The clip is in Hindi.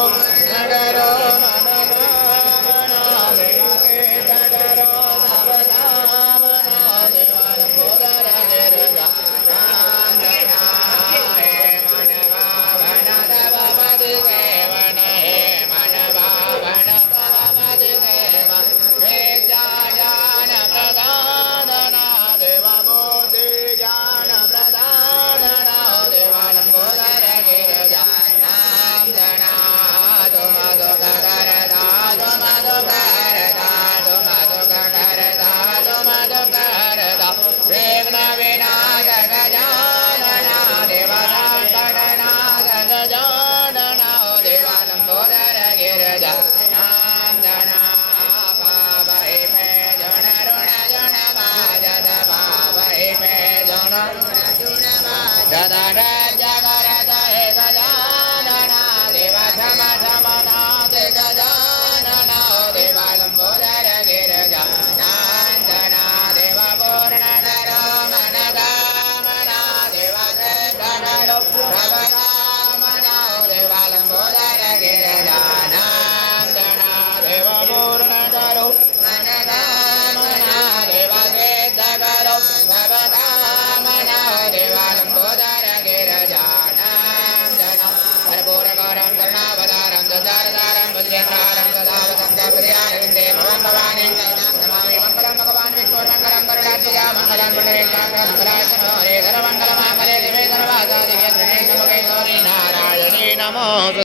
नगरो मनोमना देवागे नगरो नवनामना देवालंबोदर गिरजा नांदनाय मनभावन तव मदिदेवन हे मनभावन तव मदिदेव विद्याज्ञान प्रदानना देवा बुद्धि ज्ञान प्रदानना देवालंबोदर गिरजा नांदना तुम दुखहरता तुम दुखहरता तुम दुखहरता तुम दुखहरता विघ्न विनाशक गजानना देवनाथनाथ गजानना देवालंबोदर गिरजा नांदना पावै मे जन ऋण जन बाजत पावै मे जन ऋण जन बाजत